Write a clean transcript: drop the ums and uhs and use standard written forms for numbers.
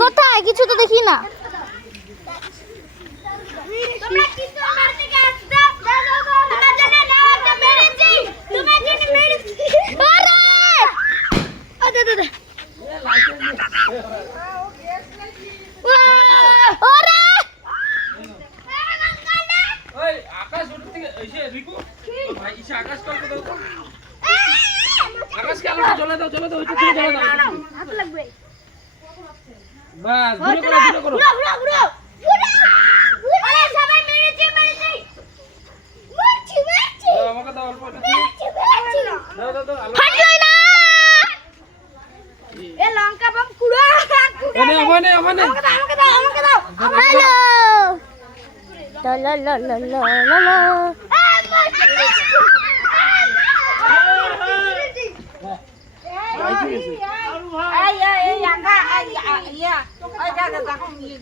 কোথায় কিছু তো দেখি না। আকাশ কে আলোটা জ্বলে দাও ওইটা থেকে জ্বলে দাও হাত লাগবে বাস দূরে করো আরে সবাই মেরেছে মারছি আমাকে দাও অল্প দাও আলো ফাটলো না এ লঙ্কা বম কুড়া আমানে আমাকে দাও হ্যালো লা লা লা লা লা লা Ay, ay, ay, acá, ay, ay, ya. Ay, ya, ya, ya, con mi